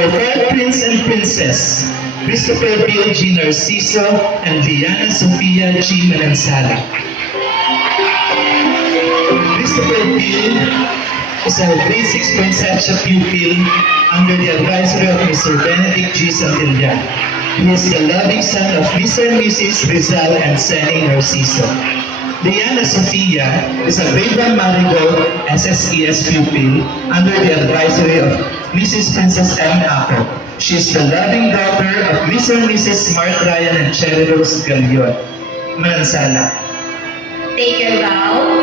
our fourth prince and princess, Christopher Bill G. Narciso and Liana Sofia G. Manansala. Christopher Bill is our grade 6 Concepcia pupil under the advisory of Mr. Benedict G. Santillan. He is the loving son of Mr. and Mrs. Rizal and Seni Narciso. Liana Sofia is a grade 1 Marigold SSES pupil under the advisory of Mrs. Princess M. Apo. She is the loving daughter of Mr. and Mrs. Mark Ryan and Cherry Rose Galion. Manansala. Take your vow.